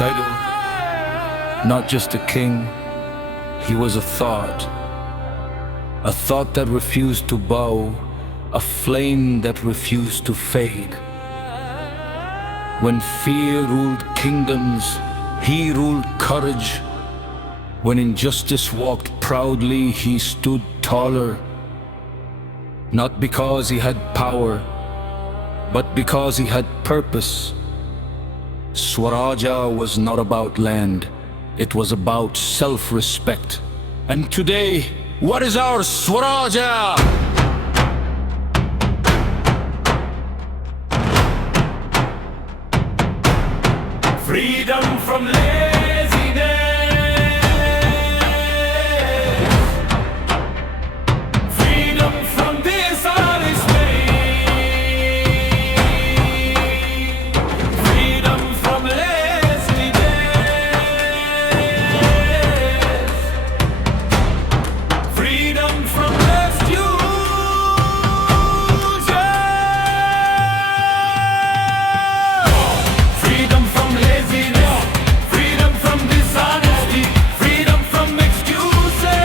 title, not just a king, he was a thought that refused to bow, a flame that refused to fade. When fear ruled kingdoms, he ruled courage. When injustice walked proudly, he stood taller. Not because he had power, but because he had purpose. Swarajya was not about land, it was about self-respect. And today, what is our Swarajya? Freedom from laziness, freedom from dishonest ways, freedom from laziness, freedom from refusal, freedom from laziness, freedom from dishonesty, freedom from excuses.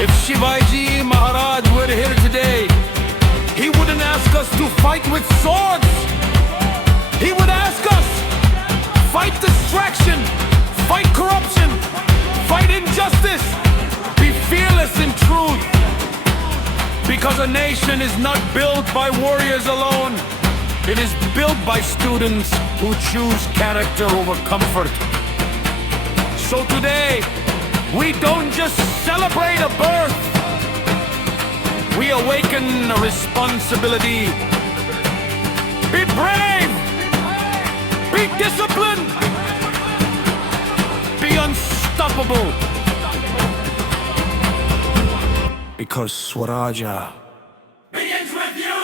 If Shivaji Maharaj were here today, he wouldn't ask us to fight with swords. He would ask us, fight distraction, fight corruption, fight injustice, be fearless in truth. Because a nation is not built by warriors alone. It is built by students who choose character over comfort. So today, we don't just celebrate a birth. We awaken a responsibility. Be brave! Be disciplined! Be unstoppable! Because Swarajya begins with you!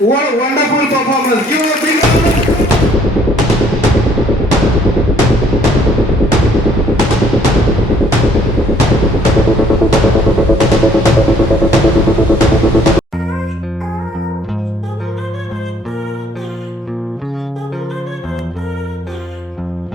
What a wonderful performance. Give a big round of